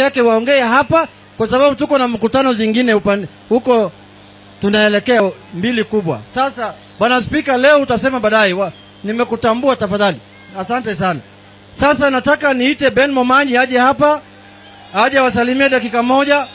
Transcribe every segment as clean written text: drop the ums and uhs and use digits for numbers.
yake waongee hapa, kwa sababu tuko na mkutano zingine upande huko tunaelekea mbili kubwa. Sasa Bwana Spika, leo utasema baadaye. Nimekutambua tafadhali. Asante sana. Sasa nataka niite Ben Momanyi aje hapa, aje wasalimie dakika moja.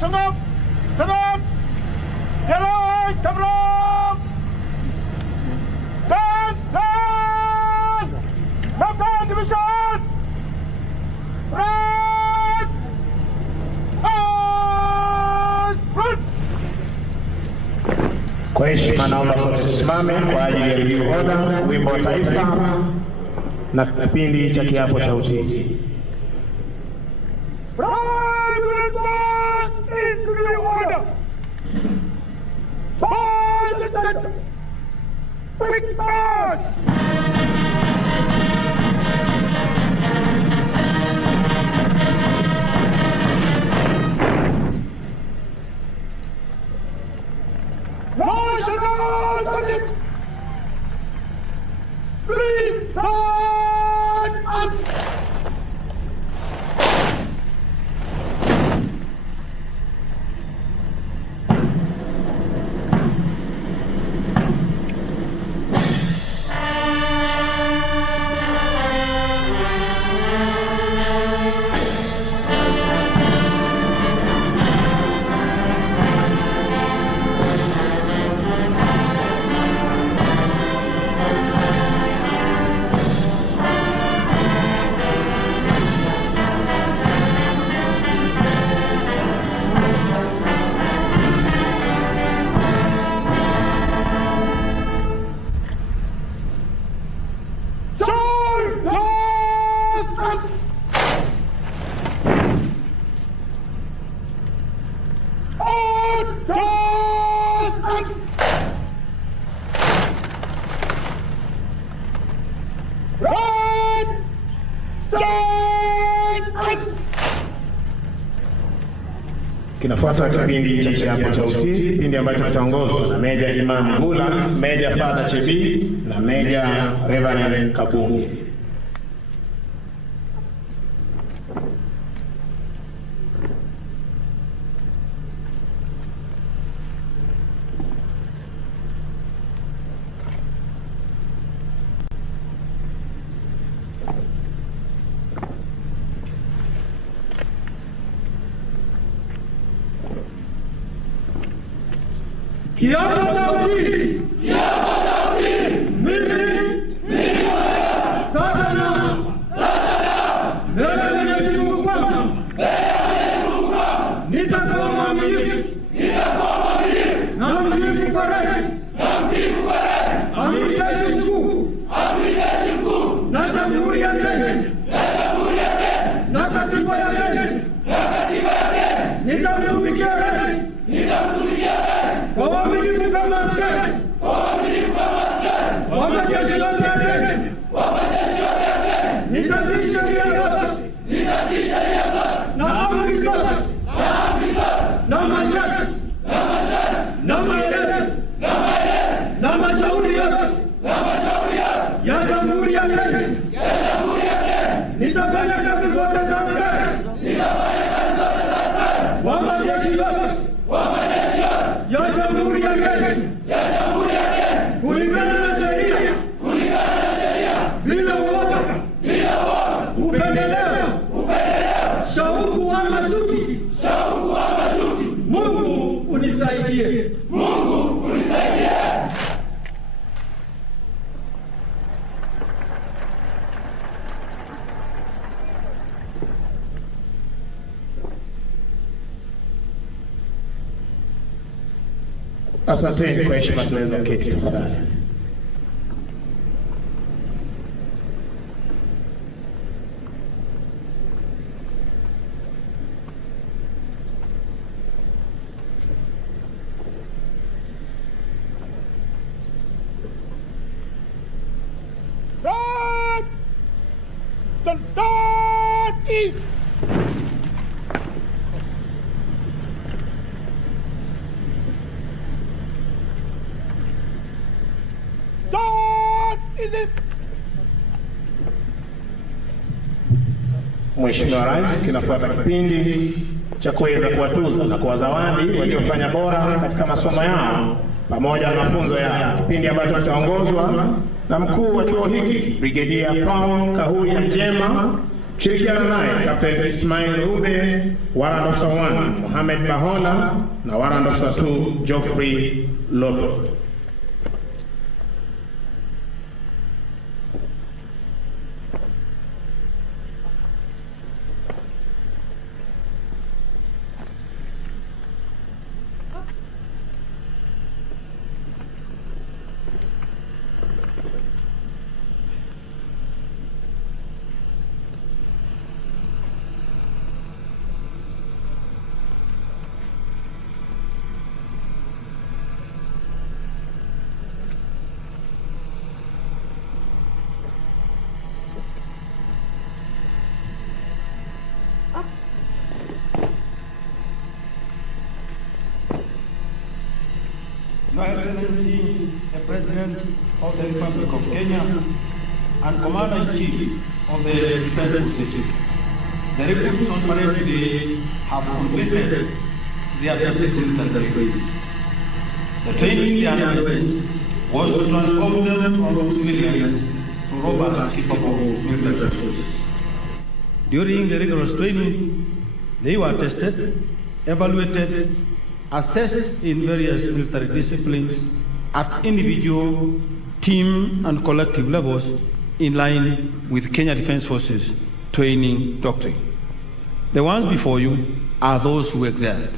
정답! Kwa heshima naomba sote tusimame kwa ajili ya review order, wimbo wa taifa na kipindi cha kiapo cha utii. Quick march! National Service! Please turn up! Kinafuata kipindi cha kiapo cha utii, kipindi ambacho kitaongozwa na Meja Imam Gula, Meja Father Chebi na Meja Reverend Kabungi. Kiapo cha utii. Kiapo cha utii. Mimi sasa na mbele ya Mwenyezi Mungu kwamba nitakuwa mwaminifu na mtiifu kwa rais, amiri jeshi mkuu na jamhuri ya Kenya na katiba ya Kenya. Nitamtumikia rais kwa uaminifu kama askari wa majeshi yote ya Kenya. Nitatii sheria zote na amri zote na masharti na maelezo na mashauri yote ya jamhuri ya Kenya. Nitafanya kazi zote za askari wa majeshi yote ya jamhuri ya Kenya kulingana na sheria bila uoga, upendeleo, shauku ama chuki. Mungu unisaidie. Asante kwa heshima, tunaweza keti tafadhali. Mheshimiwa Rais, kinafuata kipindi cha kuweza kuwatuza na kuwazawadi waliofanya bora katika masomo yao pamoja na mafunzo yao, kipindi ambacho kitaongozwa na mkuu wa chuo hiki Brigedia Paul Kahuya Njema, shirikiana naye Captain Ismail Rube, Warrant Officer 1 Mohamed Bahola na Warrant Officer 2 Geoffrey Lobo. Excellency, the President of the Republic of Kenya and Commander-in-Chief of the Defense Forces, the recruits on parade today have completed their basic military training. The training they underwent was to transform them from civilians to robust, capable military forces. During the rigorous training, they were tested, evaluated, assessed in various military disciplines at individual, team, and collective levels in line with Kenya Defense Forces training doctrine. The ones before you are those who excelled.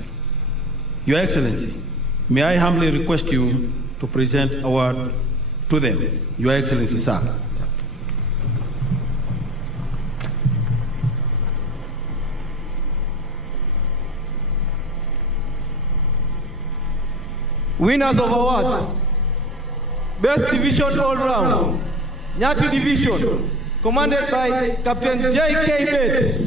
Your Excellency, may I humbly request you to present a word to them. Your Excellency, sir. Winners of awards: Best Division All Round, Nyati Division, commanded by Captain J.K. Bates.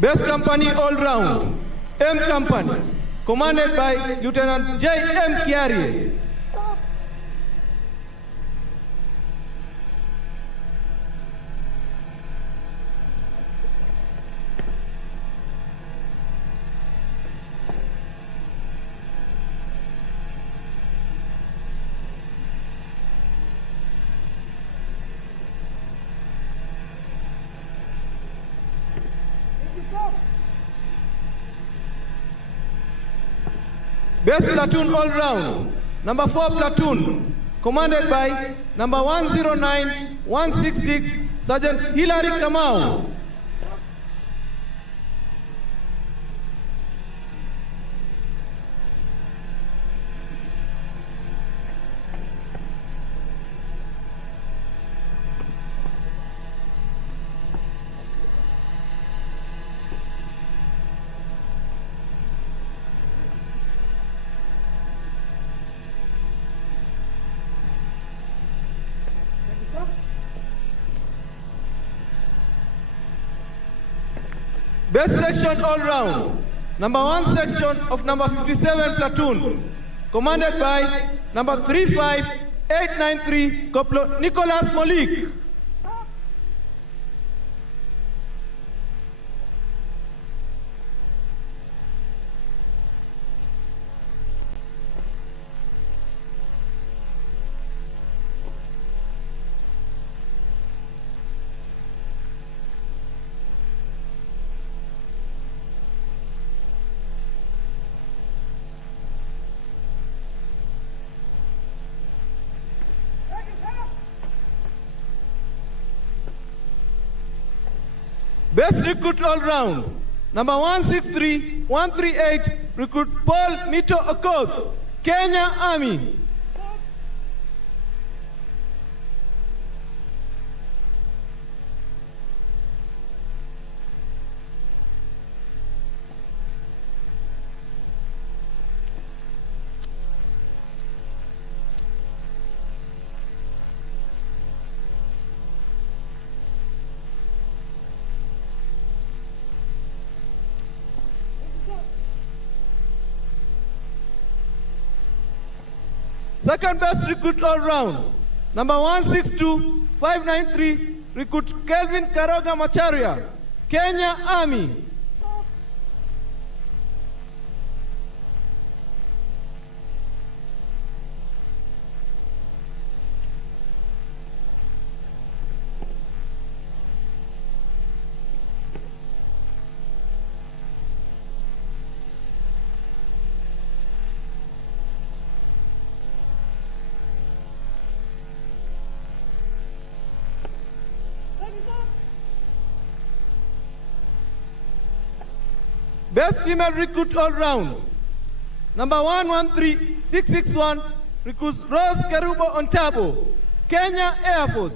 Best Company All Round, M Company, commanded by Lieutenant J.M. Kiari. Best Platoon All Round, number 4 Platoon, commanded by number 109166, Sergeant Hilary Kamau. Best Section All Round, number 1 Section of number 57 Platoon, commanded by number 35893, Corporal Nicholas Molik. Best Recruit All Round, number 163138, Recruit Paul Mito Okoth, Kenya Army. Second best recruit all round, number 162593, recruit Kelvin Karoga Macharia, Kenya Army. Best female recruit all round, number 113661, recruits Rose Karubo Ontabo, Kenya Air Force.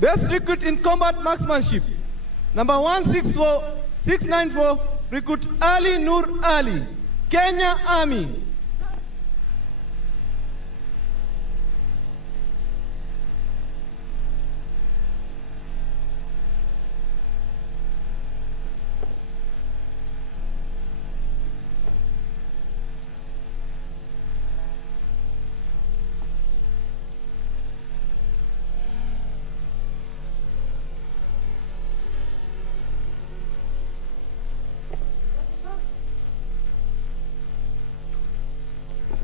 Best recruit in combat marksmanship, number 164694, recruit Ali Nur Ali, Kenya Army.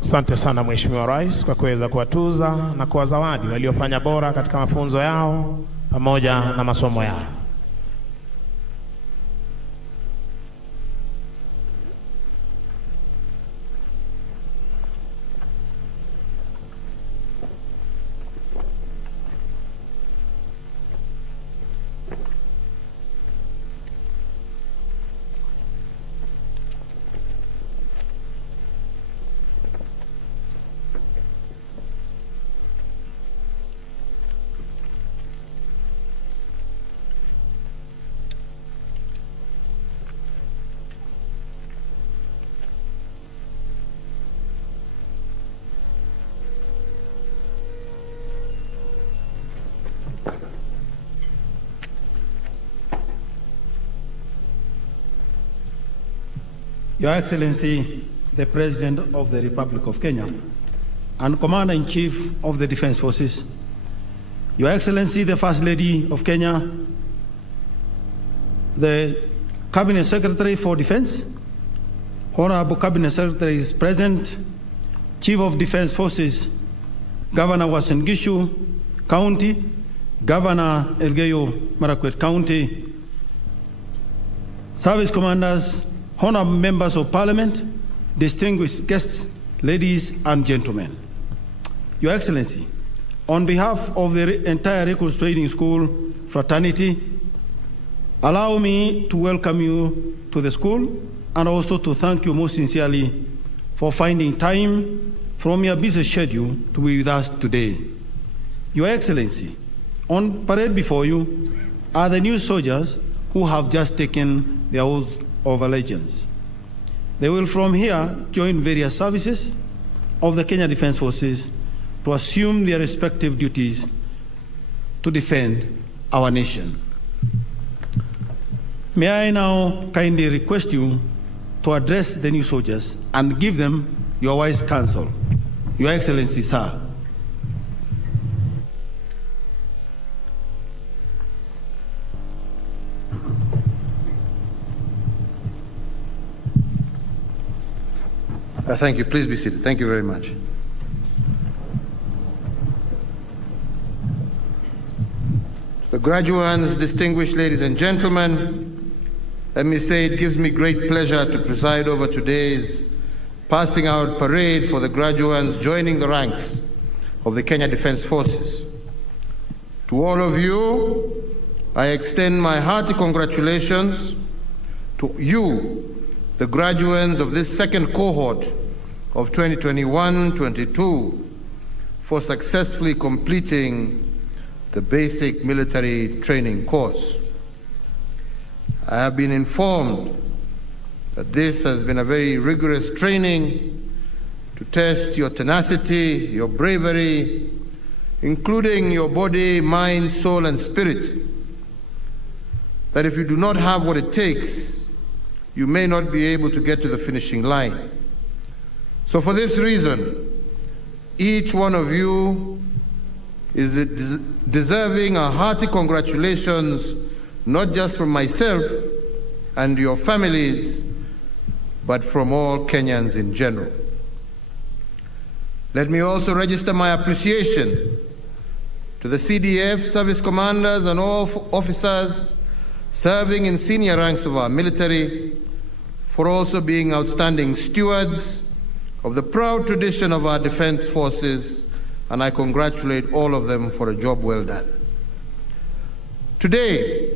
Asante sana Mheshimiwa Rais kwa kuweza kuwatuza na kuwazawadi waliofanya bora katika mafunzo yao pamoja na masomo yao. Your Excellency, the President of the Republic of Kenya and Commander-in-Chief of the Defense Forces, Your Excellency, the First Lady of Kenya, the Cabinet Secretary for Defense, Honorable Cabinet Secretary is present, Chief of Defense Forces, Governor Uasin Gishu County, Governor Elgeyo Marakwet County, Service Commanders, Honorable Members of Parliament, distinguished guests, ladies and gentlemen. Your Excellency, on behalf of the entire Recruits Training School fraternity, allow me to welcome you to the school and also to thank you most sincerely for finding time from your busy schedule to be with us today. Your Excellency, on parade before you are the new soldiers who have just taken their oath of allegiance. They will from here join various services of the Kenya Defense Forces to assume their respective duties to defend our nation. May I now kindly request you to address the new soldiers and give them your wise counsel. Your Excellency, sir. Thank you. Please be seated. Thank you very much. The graduates, distinguished ladies and gentlemen, let me say it gives me great pleasure to preside over today's passing out parade for the graduates joining the ranks of the Kenya Defense Forces. To all of you, I extend my hearty congratulations to you, the graduates of this second cohort of 2021-22, for successfully completing the basic military training course. I have been informed that this has been a very rigorous training to test your tenacity, your bravery, including your body, mind, soul, and spirit. That if you do not have what it takes, you may not be able to get to the finishing line. So for this reason, each one of you is deserving a hearty congratulations, not just from myself and your families, but from all Kenyans in general. Let me also register my appreciation to the CDF service commanders and all officers serving in senior ranks of our military for also being outstanding stewards of the proud tradition of our defense forces, and I congratulate all of them for a job well done. Today,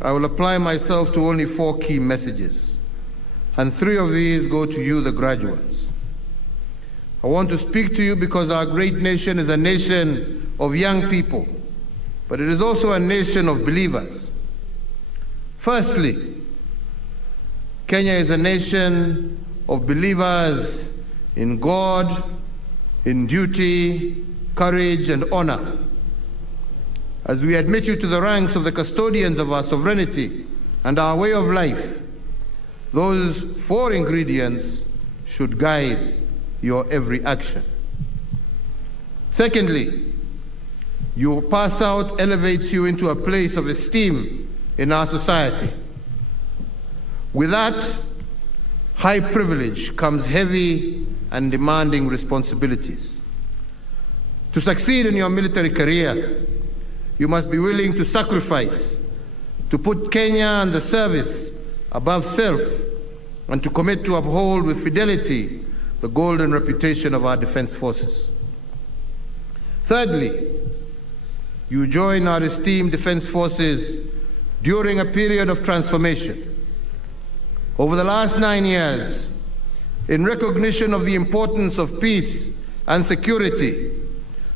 I will apply myself to only 4 key messages, and 3 of these go to you, the graduates. I want to speak to you because our great nation is a nation of young people, but it is also a nation of believers. Firstly, Kenya is a nation of believers in God, in duty, courage, and honor. As we admit you to the ranks of the custodians of our sovereignty and our way of life, those 4 ingredients should guide your every action. Secondly, your Passout elevates you into a place of esteem in our society. With that high privilege comes heavy and demanding responsibilities. To succeed in your military career, you must be willing to sacrifice, to put Kenya and the service above self, and to commit to uphold with fidelity the golden reputation of our defense forces. Thirdly, you join our esteemed defense forces during a period of transformation. Over the last 9 years, in recognition of the importance of peace and security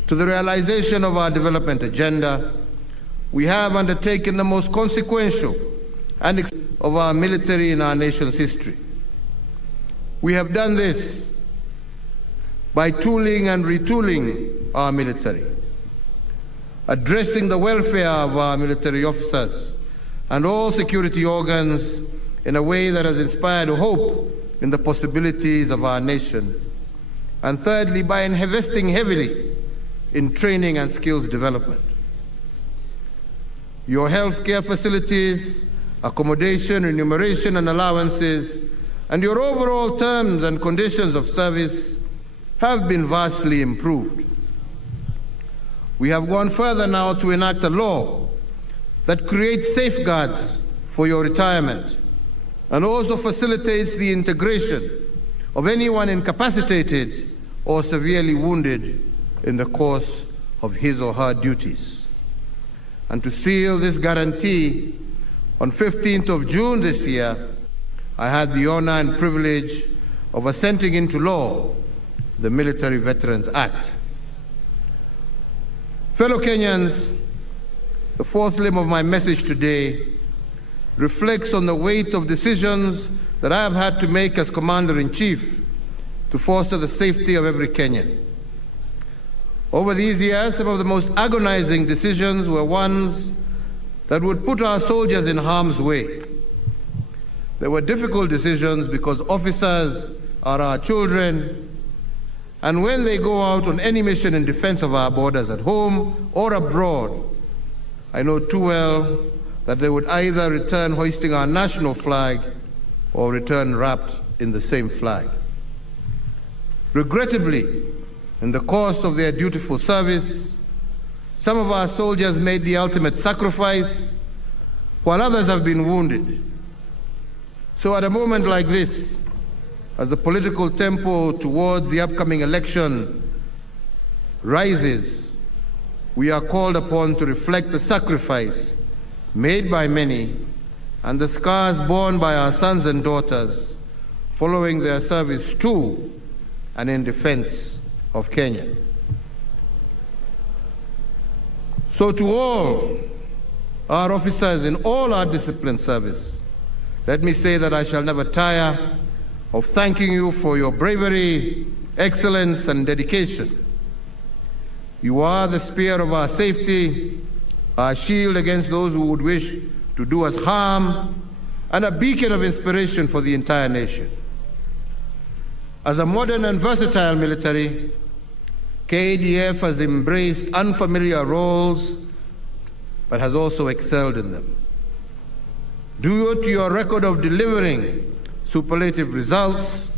to the realization of our development agenda, we have undertaken the most consequential and of our military in our nation's history. We have done this by tooling and retooling our military, addressing the welfare of our military officers and all security organs in a way that has inspired hope in the possibilities of our nation, and thirdly, by investing heavily in training and skills development. Your health care facilities, accommodation, remuneration and allowances, and your overall terms and conditions of service have been vastly improved. We have gone further now to enact a law that creates safeguards for your retirement and also facilitates the integration of anyone incapacitated or severely wounded in the course of his or her duties. And to seal this guarantee, on 15th of June this year, I had the honor and privilege of assenting into law the Military Veterans Act. Fellow Kenyans, the 4th limb of my message today reflects on the weight of decisions that I have had to make as Commander-in-Chief to foster the safety of every Kenyan. Over these years, some of the most agonizing decisions were ones that would put our soldiers in harm's way. They were difficult decisions because officers are our children, and when they go out on any mission in defense of our borders at home or abroad, I know too well that they would either return hoisting our national flag or return wrapped in the same flag. Regrettably, in the course of their dutiful service, some of our soldiers made the ultimate sacrifice, while others have been wounded. So at a moment like this, as the political tempo towards the upcoming election rises, we are called upon to reflect the sacrifice made by many and the scars borne by our sons and daughters following their service to and in defense of Kenya. So to all our officers in all our disciplined service, let me say that I shall never tire of thanking you for your bravery, excellence, and dedication. You are the spear of our safety, our shield against those who would wish to do us harm, and a beacon of inspiration for the entire nation. As a modern and versatile military, KDF has embraced unfamiliar roles, but has also excelled in them. Due to your record of delivering superlative results,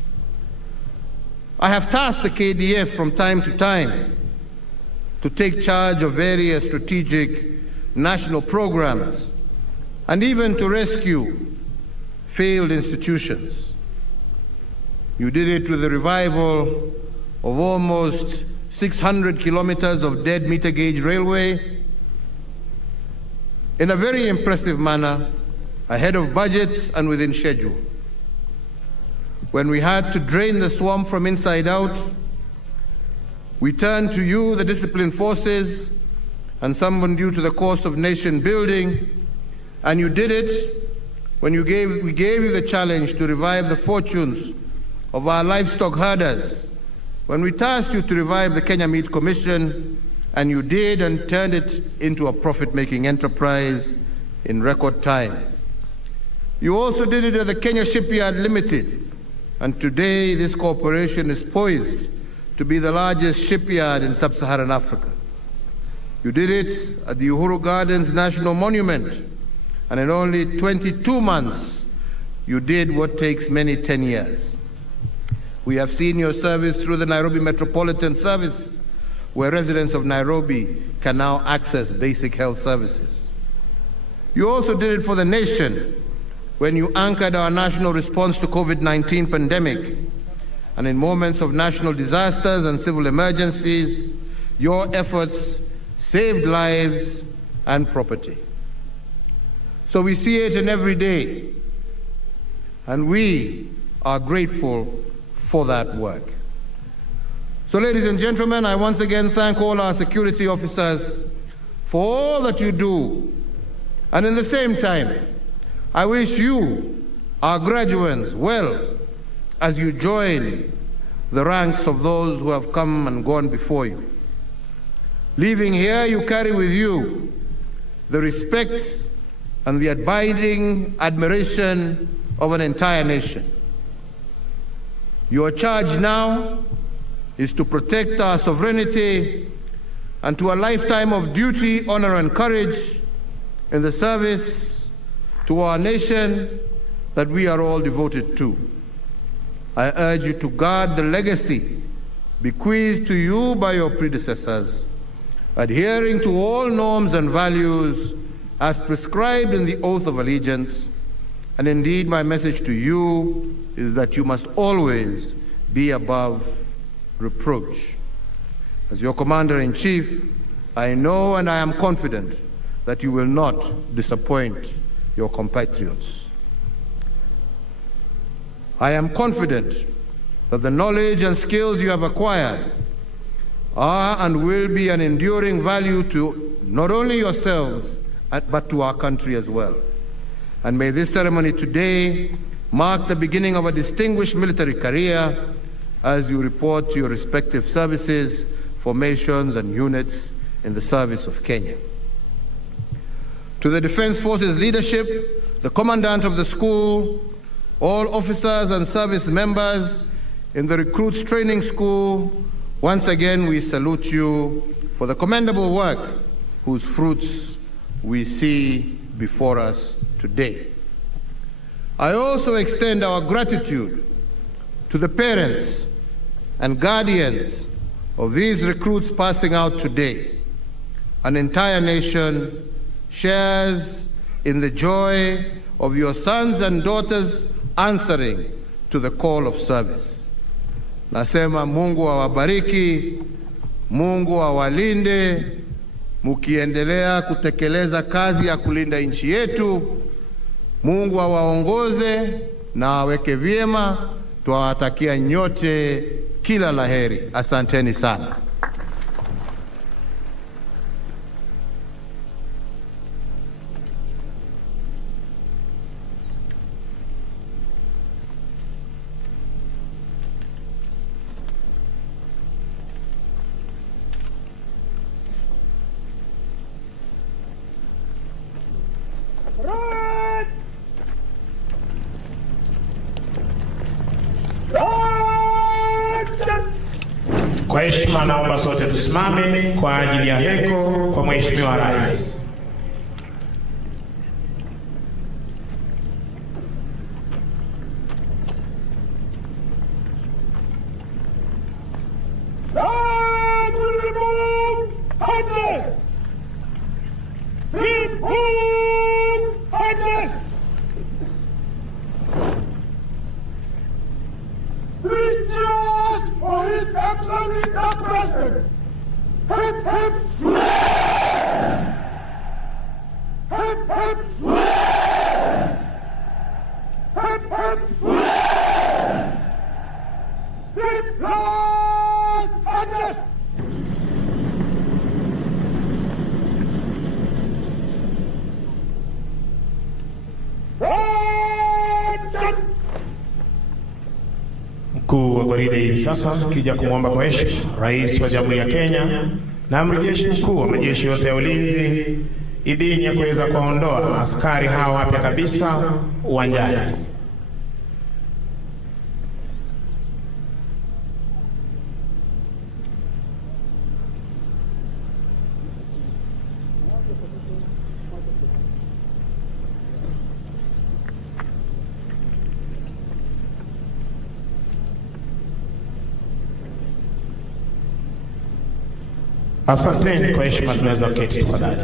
I have tasked the KDF from time to time to take charge of various strategic national programs and even to rescue failed institutions. You did it with the revival of almost 600 kilometers of dead meter gauge railway in a very impressive manner, ahead of budget and within schedule. When we had to drain the swamp from inside out, we turned to you, the disciplined forces, and summoned you to the course of nation building, and you did it when we gave you the challenge to revive the fortunes of our livestock herders, when we tasked you to revive the Kenya Meat Commission, and you did and turned it into a profit-making enterprise in record time. You also did it at the Kenya Shipyard Limited, and today this corporation is poised to be the largest shipyard in sub-Saharan Africa. You did it at the Uhuru Gardens National Monument, and in only 22 months, you did what takes many 10 years. We have seen your service through the Nairobi Metropolitan Service, where residents of Nairobi can now access basic health services. You also did it for the nation when you anchored our national response to COVID-19 pandemic. And in moments of national disasters and civil emergencies, your efforts saved lives and property. So we see it in every day, and we are grateful for that work. So ladies and gentlemen, I once again thank all our security officers for all that you do. And in the same time, I wish you, our graduates, well as you join the ranks of those who have come and gone before you. Leaving here, you carry with you the respect and the abiding admiration of an entire nation. Your charge now is to protect our sovereignty and to a lifetime of duty, honor, and courage in the service to our nation that we are all devoted to. I urge you to guard the legacy bequeathed to you by your predecessors, adhering to all norms and values as prescribed in the oath of allegiance. And indeed, my message to you is that you must always be above reproach. As your Commander-in-Chief, I know and I am confident that you will not disappoint your compatriots. I am confident that the knowledge and skills you have acquired are and will be an enduring value to not only yourselves, but to our country as well. And may this ceremony today mark the beginning of a distinguished military career as you report to your respective services, formations, and units in the service of Kenya. To the Defense Forces leadership, the Commandant of the school, all officers and service members in the Recruits Training School, once again we salute you for the commendable work whose fruits we see before us today. I also extend our gratitude to the parents and guardians of these recruits passing out today. An entire nation shares in the joy of your sons and daughters answering to the call of service. Nasema Mungu awabariki, Mungu awalinde, mukiendelea kutekeleza kazi ya kulinda nchi yetu. Mungu awaongoze na aweke vyema. Twawatakia nyote kila laheri. Asanteni sana. Kwa heshima naomba sote tusimame kwa ajili ya heko kwa Mheshimiwa Rais. President! Hip, hip! Hip, hip! Hip, hip! Applause address! Mkuu wa gwaride hivi sasa kija kumwomba kwa heshima Rais wa Jamhuri ya Kenya na Amiri Jeshi Mkuu wa majeshi yote ya ulinzi idhini ya kuweza kuondoa askari hawa wapya kabisa uwanjani. Asanteni kwa heshima, tunaweza kuketi tafadhali.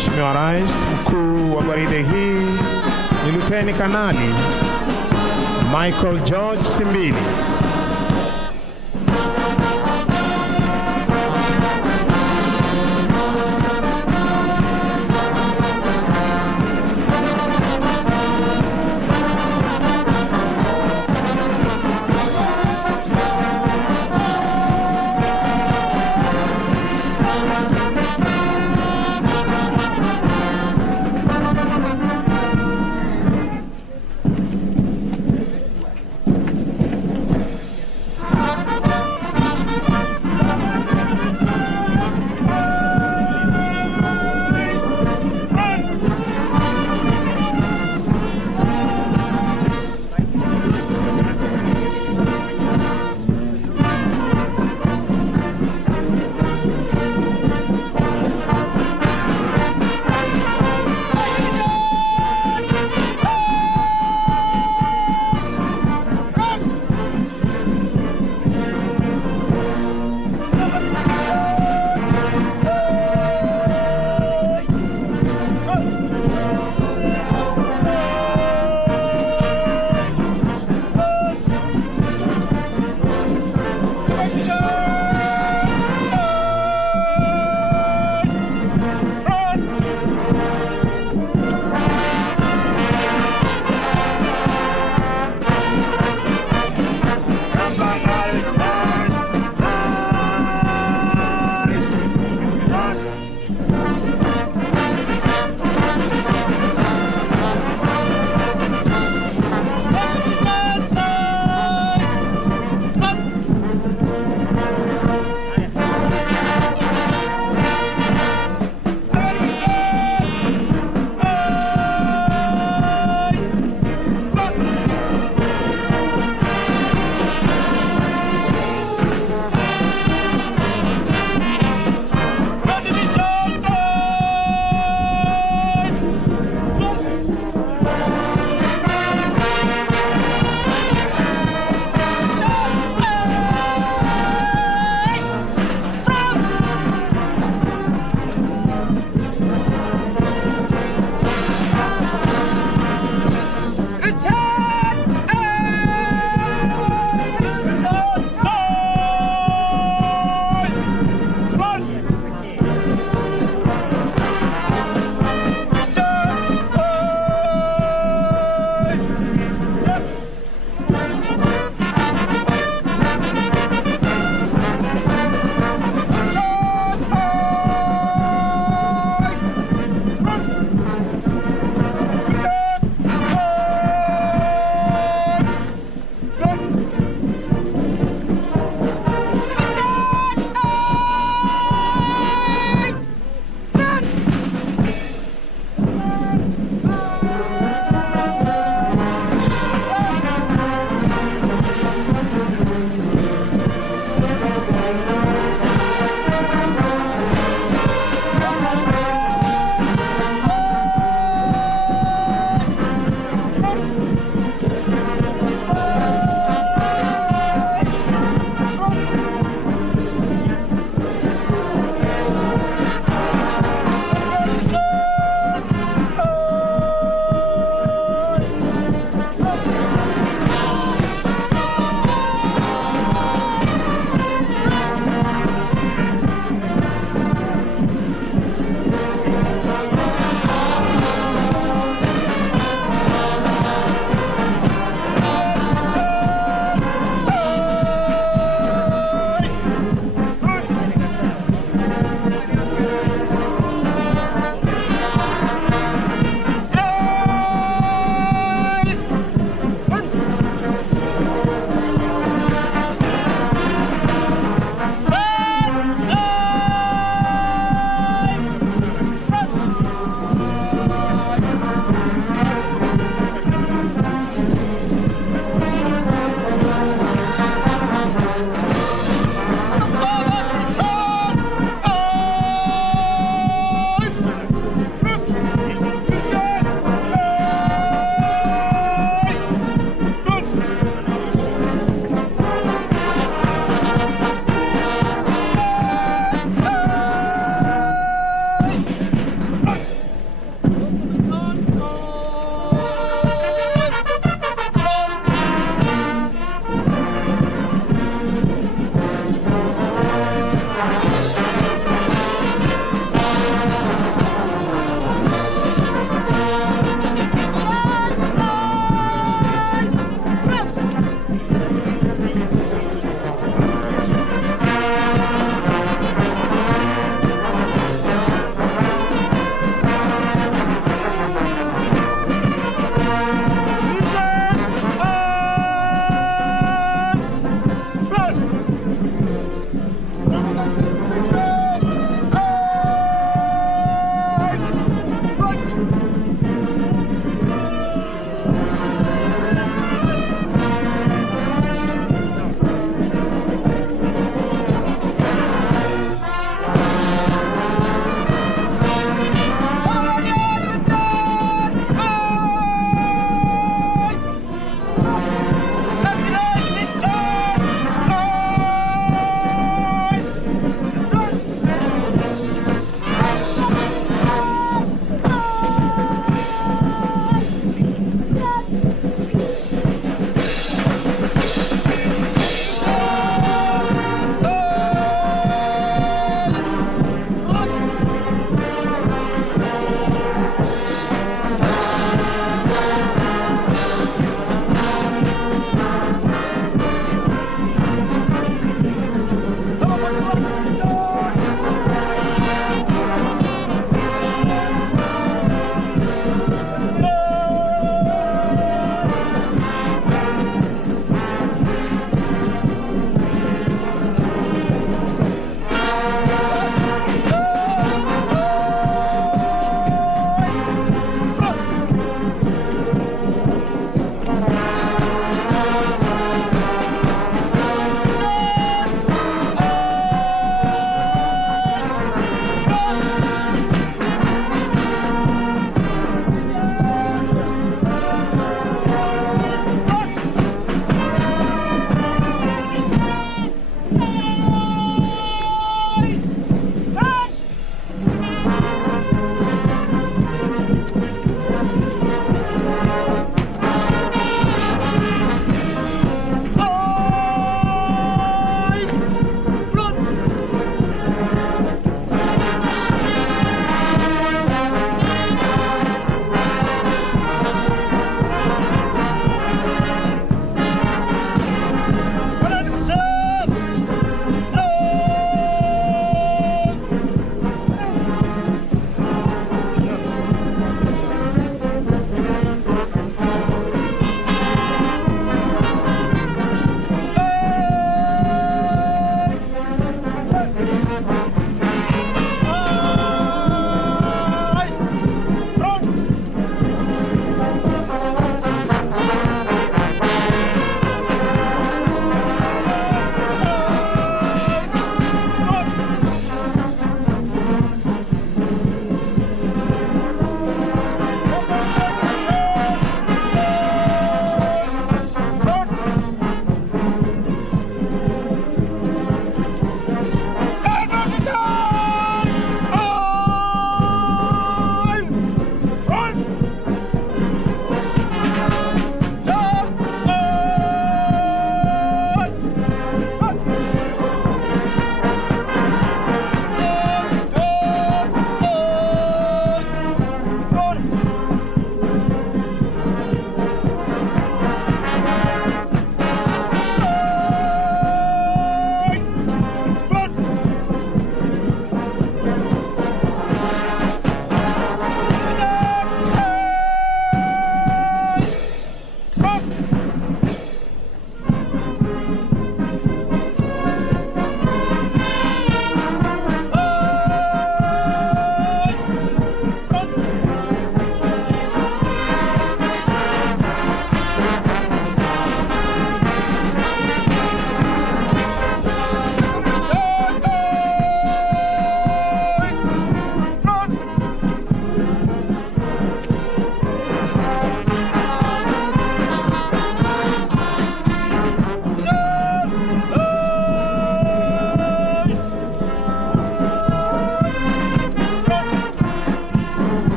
Mheshimiwa Rais. Mkuu wa gwaride hii ni Luteni Kanali Michael George Simbili.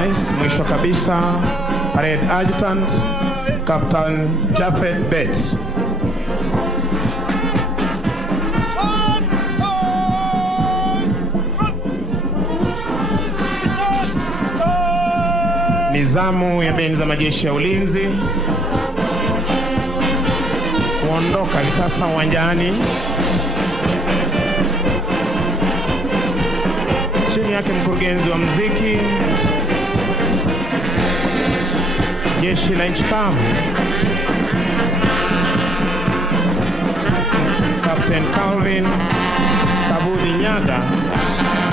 Rais. Mwisho kabisa, Parade Adjutant Captain Jafet Bet. Nizamu ya bendi za majeshi ya ulinzi kuondoka hivi sasa uwanjani. Chini yake mkurugenzi wa muziki, jeshi la nchi kavu, Captain Calvin Kabudi Nyaga,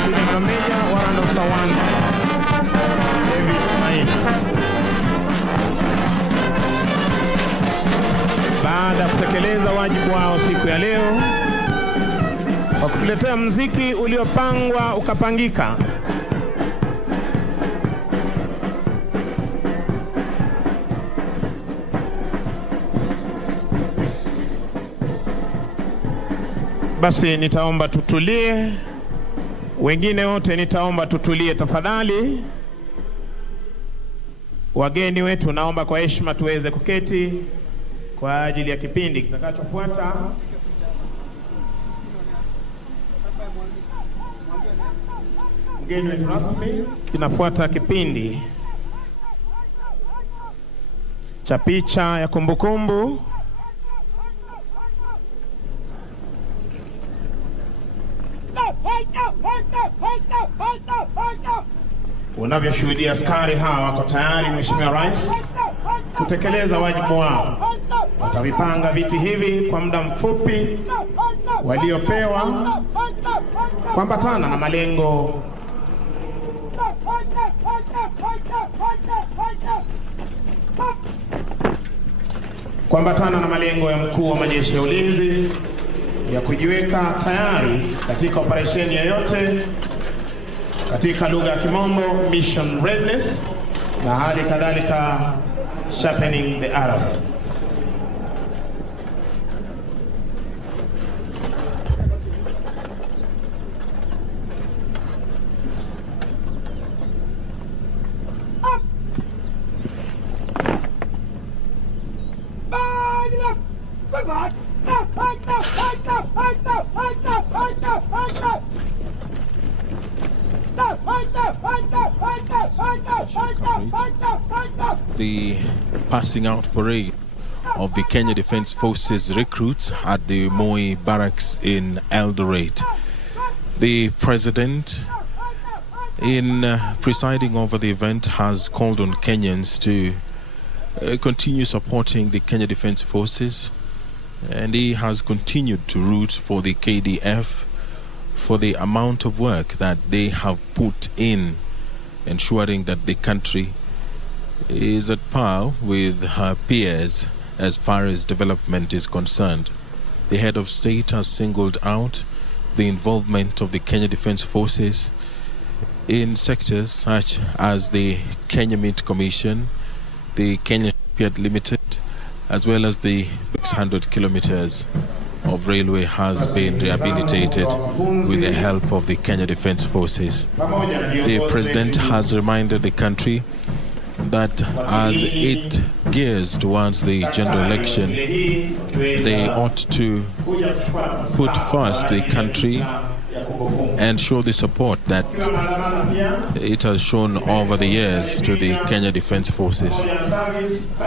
Senior Major Warrant Officer 1 David Maina. Baada ya kutekeleza wajibu wao siku ya leo kwa kutuletea muziki uliopangwa ukapangika, basi nitaomba tutulie. Wengine wote nitaomba tutulie tafadhali. Wageni wetu naomba kwa heshima tuweze kuketi kwa ajili ya kipindi kitakachofuata. Mgeni wetu rasmi, kinafuata kipindi cha picha ya kumbukumbu. Unavyoshuhudia askari hawa wako tayari, Mheshimiwa Rais, kutekeleza wajibu wao. Watavipanga viti hivi kwa muda mfupi waliopewa kuambatana na malengo ya mkuu wa majeshi ya ulinzi ya kujiweka tayari katika operesheni yoyote, katika lugha ya Kimombo mission readiness, na hali kadhalika sharpening the arrow. The passing out parade of the Kenya Defence Forces recruits at the Moi Barracks in Eldoret. The President, in presiding over the event, has called on Kenyans to continue supporting the Kenya Defence Forces, and he has continued to root for the KDF for the amount of work that they have put in ensuring that the country is at par with her peers as far as development is concerned. The head of state has singled out the involvement of the Kenya Defence Forces in sectors such as the Kenya Meat Commission, the Kenya Shipyard Limited, as well as the 600 kilometers of railway has been rehabilitated with the help of the Kenya Defence Forces. The President has reminded the country that as it gears towards the general election, they ought to put first the country and show the support that it has shown over the years to the Kenya Defence Forces.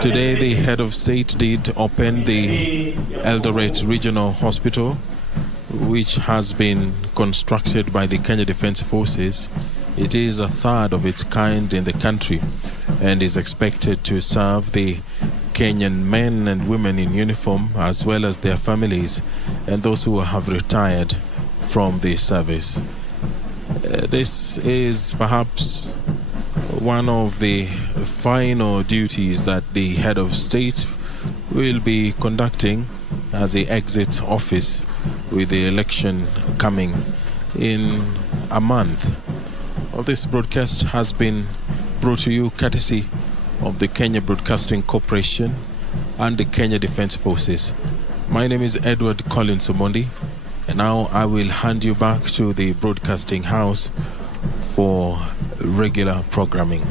Today, the head of state did open the Eldoret Regional Hospital, which has been constructed by the Kenya Defence Forces. It is a third of its kind in the country and is expected to serve the Kenyan men and women in uniform, as well as their families and those who have retired from the service. This is perhaps one of the final duties that the head of state will be conducting as he exits office, with the election coming in a month. This broadcast has been brought to you courtesy of the Kenya Broadcasting Corporation and the Kenya Defence Forces. My name is Edward Collins Omondi, and now I will hand you back to the broadcasting house for regular programming.